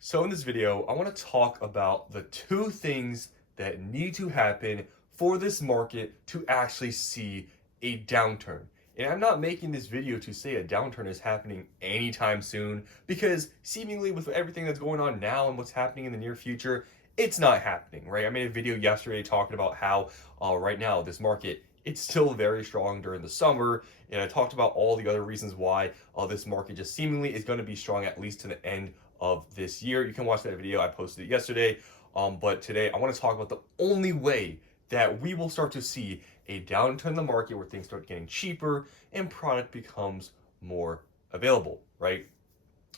So in this video, I want to talk about the two things that need to happen for this market to actually see a downturn. And I'm not making this video to say a downturn is happening anytime soon, because seemingly with everything that's going on now and what's happening in the near future, it's not happening, right? I made a video yesterday talking about how right now this market, it's still very strong during the summer, and I talked about all the other reasons why this market just seemingly is going to be strong at least to the end of this year. You can watch that video. I posted it yesterday. But today I want to talk about the only way that we will start to see a downturn in the market where things start getting cheaper and product becomes more available, right?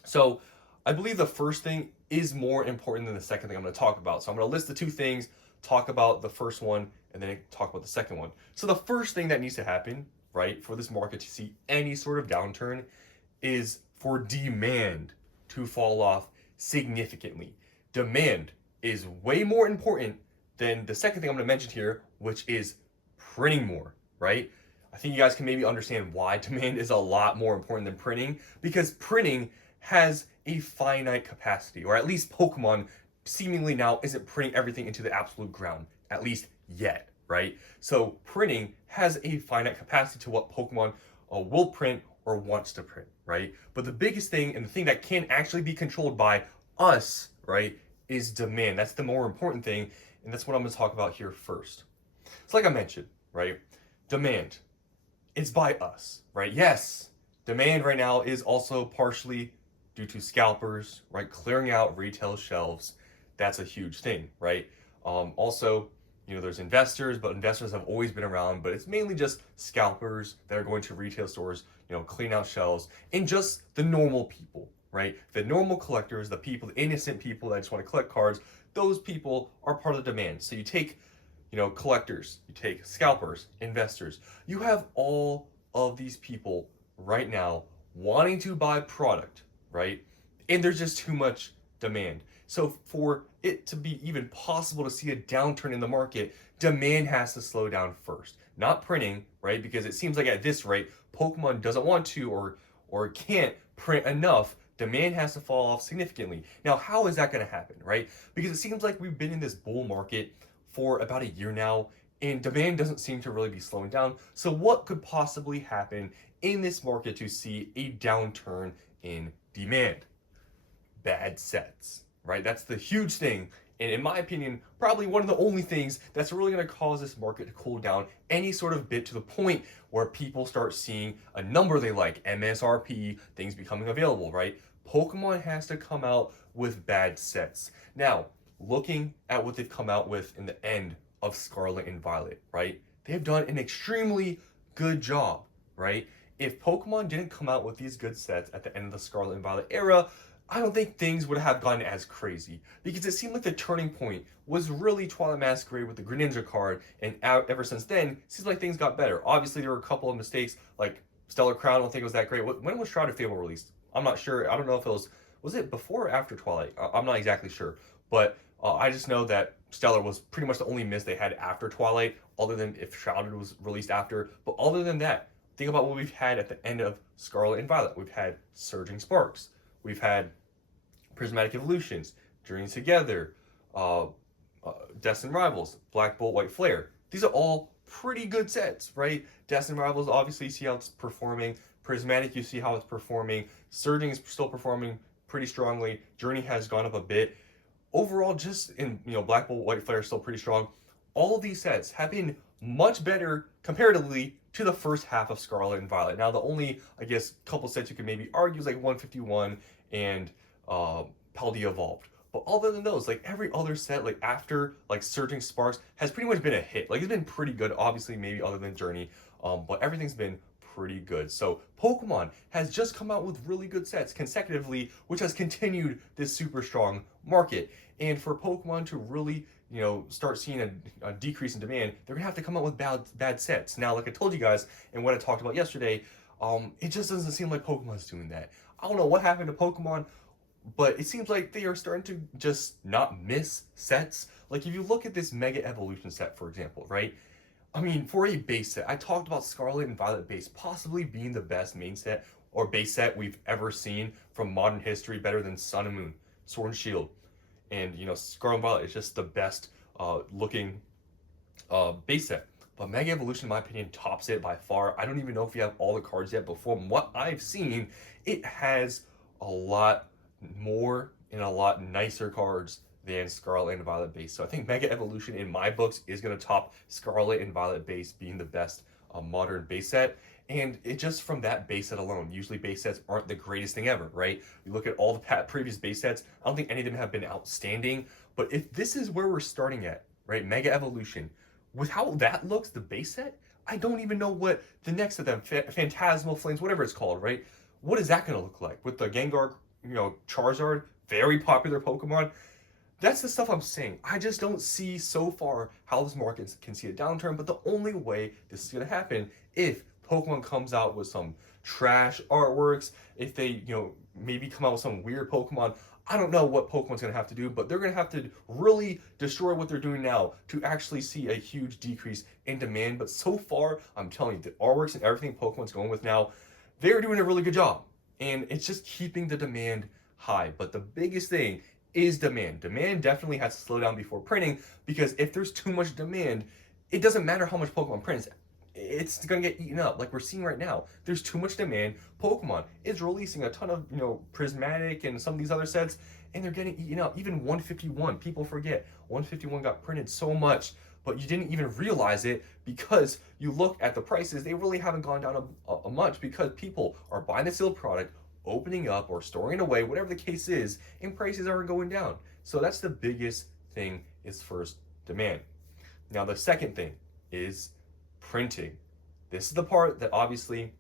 So I believe the first thing is more important than the second thing I'm going to talk about. So I'm going to list the two things, talk about the first one, and then talk about the second one. So the first thing that needs to happen, right, for this market to see any sort of downturn is for demand to fall off significantly. Demand is way more important than the second thing I'm going to mention here, which is printing more, right? I think you guys can maybe understand why demand is a lot more important than printing, because printing has a finite capacity, or at least Pokemon seemingly now isn't printing everything into the absolute ground, at least yet, right? So printing has a finite capacity to what Pokemon will print or wants to print, right? But the biggest thing and the thing that can actually be controlled by us, right, is demand. That's the more important thing, and that's what I'm going to talk about here first. So like I mentioned, right, demand, it's by us, right? Yes, demand right now is also partially due to scalpers, right, clearing out retail shelves. That's a huge thing, right? Also, there's investors, but investors have always been around, but it's mainly just scalpers that are going to retail stores, clean out shelves, and just the normal people, right? The normal collectors, the people, the innocent people that just want to collect cards, those people are part of the demand. So you take, collectors, you take scalpers, investors, you have all of these people right now wanting to buy product, right? And there's just too much demand. So for it to be even possible to see a downturn in the market, demand has to slow down first. Not printing, right? Because it seems like at this rate, Pokemon doesn't want to or can't print enough. Demand has to fall off significantly. Now, how is that going to happen, right? Because it seems like we've been in this bull market for about a year now, and demand doesn't seem to really be slowing down. So what could possibly happen in this market to see a downturn in demand? Bad sets, right? That's the huge thing. And in my opinion, probably one of the only things that's really going to cause this market to cool down any sort of bit to the point where people start seeing a number they like, MSRP, things becoming available, right? Pokemon has to come out with bad sets. Now, looking at what they've come out with in the end of Scarlet and Violet, right? They've done an extremely good job, right? If Pokemon didn't come out with these good sets at the end of the Scarlet and Violet era, I don't think things would have gotten as crazy, because it seemed like the turning point was really Twilight Masquerade with the Greninja card, and ever since then, it seems like things got better. Obviously, there were a couple of mistakes, like Stellar Crown, I don't think it was that great. When was Shroud of Fable released? I'm not sure. I don't know if it was it before or after Twilight? I'm not exactly sure. But I just know that Stellar was pretty much the only miss they had after Twilight, other than if Shrouded was released after. But other than that, think about what we've had at the end of Scarlet and Violet. We've had Surging Sparks. We've had Prismatic Evolutions, Journey Together, Destined Rivals, Black Bolt, White Flare. These are all pretty good sets, right? Destined Rivals, obviously, you see how it's performing. Prismatic, you see how it's performing. Surging is still performing pretty strongly. Journey has gone up a bit. Overall, just in, Black Bolt, White Flare is still pretty strong. All of these sets have been much better comparatively to the first half of Scarlet and Violet. Now, the only, I guess, couple sets you could maybe argue is like 151 and Paldea Evolved. But other than those, like every other set, like after like Surging Sparks, has pretty much been a hit. Like it's been pretty good, obviously, maybe other than Journey, but everything's been pretty good. So Pokemon has just come out with really good sets consecutively, which has continued this super strong market. And for Pokemon to really, start seeing a decrease in demand, they're gonna have to come out with bad sets. Now, like I told you guys, and what I talked about yesterday, it just doesn't seem like Pokemon's doing that. I don't know what happened to Pokemon, but it seems like they are starting to just not miss sets. Like if you look at this Mega Evolution set, for example, right? I mean, for a base set, I talked about Scarlet and Violet base possibly being the best main set or base set we've ever seen from modern history, better than Sun and Moon. Sword and Shield. And, Scarlet and Violet is just the best looking base set. But Mega Evolution, in my opinion, tops it by far. I don't even know if you have all the cards yet, but from what I've seen, it has a lot more and a lot nicer cards than Scarlet and Violet base. So I think Mega Evolution, in my books, is going to top Scarlet and Violet base being the best modern base set. And it just from that base set alone, usually base sets aren't the greatest thing ever, right? You look at all the previous base sets, I don't think any of them have been outstanding. But if this is where we're starting at, right, Mega Evolution, with how that looks, the base set, I don't even know what the next of them, Phantasmal Flames, whatever it's called, right? What is that going to look like? With the Gengar, Charizard, very popular Pokemon. That's the stuff I'm saying. I just don't see so far how this market can see a downturn, but the only way this is going to happen if Pokemon comes out with some trash artworks, if they, maybe come out with some weird Pokemon. I don't know what Pokemon's going to have to do, but they're going to have to really destroy what they're doing now to actually see a huge decrease in demand. But so far, I'm telling you, the artworks and everything Pokemon's going with now, they're doing a really good job. And it's just keeping the demand high. But the biggest thing is demand. Demand definitely has to slow down before printing, because if there's too much demand, it doesn't matter how much Pokemon prints. It's going to get eaten up like we're seeing right now. There's too much demand. Pokemon is releasing a ton of, Prismatic and some of these other sets, and they're getting eaten up. Even 151, people forget. 151 got printed so much, but you didn't even realize it because you look at the prices. They really haven't gone down a much because people are buying the sealed product, opening up or storing it away, whatever the case is, and prices aren't going down. So that's the biggest thing, is first demand. Now the second thing is printing. This is the part that obviously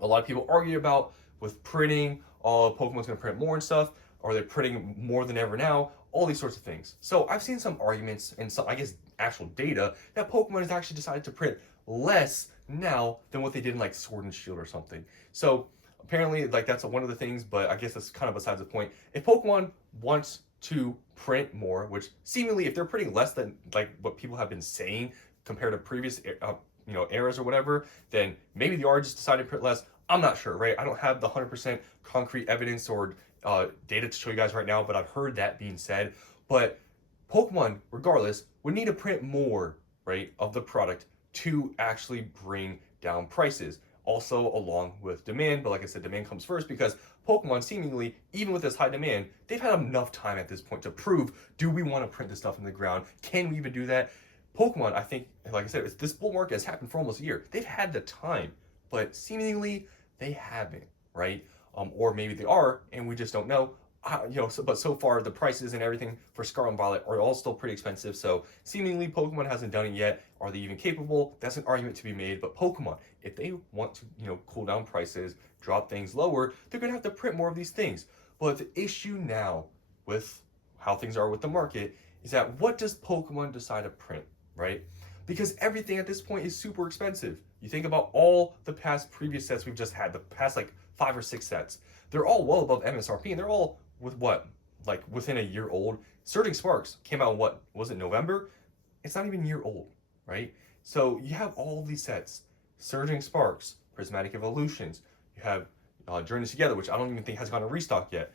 a lot of people argue about with printing. Pokemon's going to print more and stuff. Are they printing more than ever now? All these sorts of things. So I've seen some arguments and some, I guess, actual data that Pokemon has actually decided to print less now than what they did in like Sword and Shield or something. So apparently, like, that's one of the things, but I guess that's kind of besides the point. If Pokemon wants to print more, which seemingly if they're printing less than like what people have been saying compared to previous eras or whatever, then maybe they are just deciding to print less. I'm not sure, right? I don't have the 100% concrete evidence or data to show you guys right now, but I've heard that being said. But Pokemon, regardless, would need to print more, right, of the product to actually bring down prices. Also along with demand, but like I said, demand comes first because Pokemon seemingly, even with this high demand, they've had enough time at this point to prove, do we want to print this stuff in the ground? Can we even do that? Pokemon, I think, like I said, this bull market has happened for almost a year. They've had the time, but seemingly they haven't, right? Or maybe they are, and we just don't know. But so far the prices and everything for Scarlet and Violet are all still pretty expensive. So seemingly Pokemon hasn't done it yet. Are they even capable? That's an argument to be made. But Pokemon, if they want to, cool down prices, drop things lower, they're gonna have to print more of these things. But the issue now with how things are with the market is that what does Pokemon decide to print, right? Because everything at this point is super expensive. You think about all the previous sets we've just had, the past like 5 or 6 sets. They're all well above MSRP, and they're all with what? Like within a year old. Surging Sparks came out in what? Was it November? It's not even a year old, right? So you have all these sets. Surging Sparks, Prismatic Evolutions. You have Journeys Together, which I don't even think has gone to restock yet.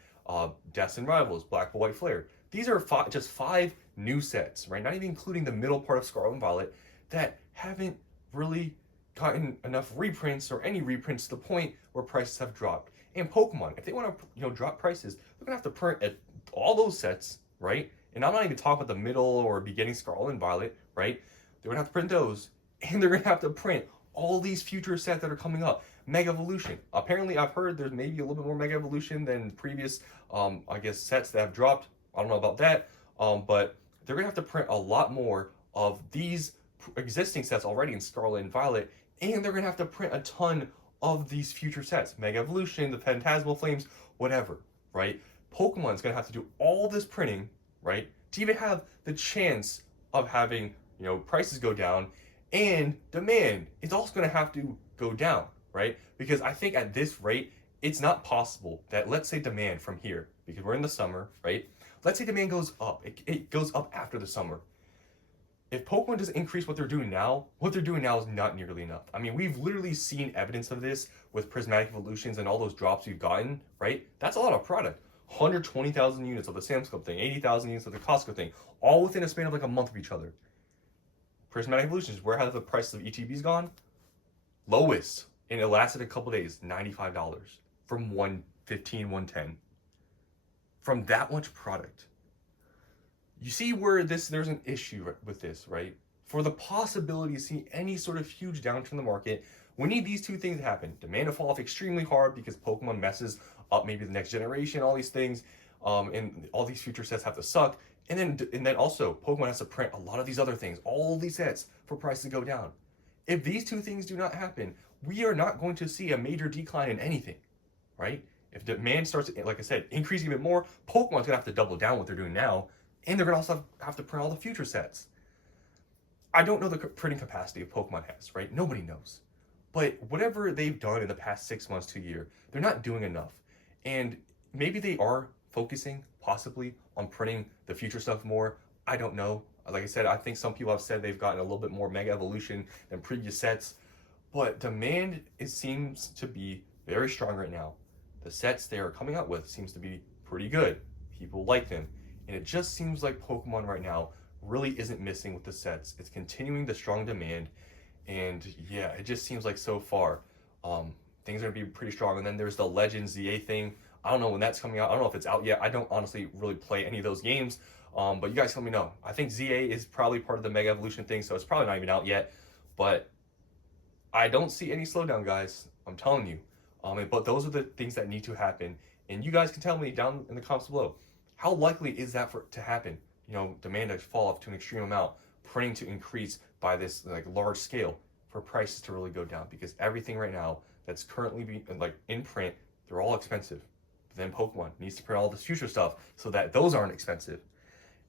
Destined Rivals, Black Bull White Flare. These are just 5 new sets, right? Not even including the middle part of Scarlet and Violet that haven't really gotten enough reprints or any reprints to the point where prices have dropped. And Pokemon, if they want to drop prices, they're gonna have to print all those sets, right? And I'm not even talking about the middle or beginning Scarlet and Violet, right? They're gonna have to print those, and they're gonna have to print all these future sets that are coming up. Mega Evolution. Apparently, I've heard there's maybe a little bit more Mega Evolution than previous, I guess, sets that have dropped. I don't know about that, but they're gonna have to print a lot more of these existing sets already in Scarlet and Violet, and they're gonna have to print a ton of these future sets, Mega Evolution, the Phantasmal Flames, whatever, right? Pokemon's gonna have to do all this printing, right, to even have the chance of having, prices go down, and demand is also gonna have to go down, right? Because I think at this rate, it's not possible that, let's say demand from here, because we're in the summer, right? Let's say demand goes up, it goes up after the summer. If Pokemon doesn't increase what they're doing now is not nearly enough. I mean, we've literally seen evidence of this with Prismatic Evolutions and all those drops we've gotten, right? That's a lot of product. 120,000 units of the Sam's Club thing, 80,000 units of the Costco thing, all within a span of like a month of each other. Prismatic Evolutions, where have the prices of ETBs gone? Lowest, and it lasted a couple days, $95 from 115, 110. From that much product. You see where there's an issue with this, right? For the possibility to see any sort of huge downturn in the market, we need these two things to happen. Demand to fall off extremely hard because Pokemon messes up maybe the next generation, all these things, and all these future sets have to suck. And then also Pokemon has to print a lot of these other things, all these sets for prices to go down. If these two things do not happen, we are not going to see a major decline in anything, right? If demand starts, like I said, increasing even more, Pokemon's gonna have to double down what they're doing now, and they're gonna also have to print all the future sets. I don't know the printing capacity of Pokemon has, right? Nobody knows. But whatever they've done in the past 6 months to a year, they're not doing enough. And maybe they are focusing possibly on printing the future stuff more. I don't know. Like I said, I think some people have said they've gotten a little bit more Mega Evolution than previous sets. But demand seems to be very strong right now. The sets they are coming out with seems to be pretty good. People like them. And it just seems like Pokemon right now really isn't missing with the sets. It's continuing the strong demand. And yeah, it just seems like so far, things are gonna be pretty strong. And then there's the Legends ZA thing. I don't know when that's coming out. I don't know if it's out yet. I don't honestly really play any of those games. But you guys let me know. I think ZA is probably part of the Mega Evolution thing, so it's probably not even out yet. But I don't see any slowdown, guys. I'm telling you. But those are the things that need to happen. And you guys can tell me down in the comments below, how likely is that for to happen? You know, demand to fall off to an extreme amount, printing to increase by this like large scale for prices to really go down, because everything right now that's currently being like in print, they're all expensive. But then Pokemon needs to print all this future stuff so that those aren't expensive.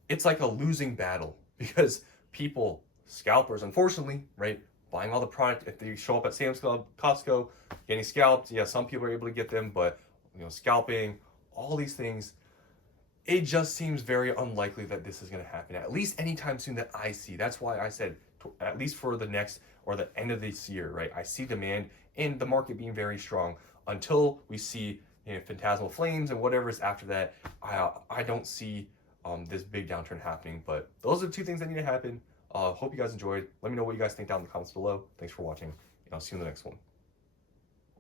It's like a losing battle because people, scalpers, unfortunately, right, buying all the product, if they show up at Sam's Club, Costco, getting scalped, yeah, some people are able to get them, but you know, scalping, all these things, it just seems very unlikely that this is going to happen, at least anytime soon that I see. That's why I said, at least for the next or the end of this year, right? I see demand and the market being very strong until we see, you know, Phantasmal Flames and whatever is after that. I don't see this big downturn happening, but those are the two things that need to happen. Hope you guys enjoyed. Let me know what you guys think down in the comments below. Thanks for watching, and I'll see you in the next one.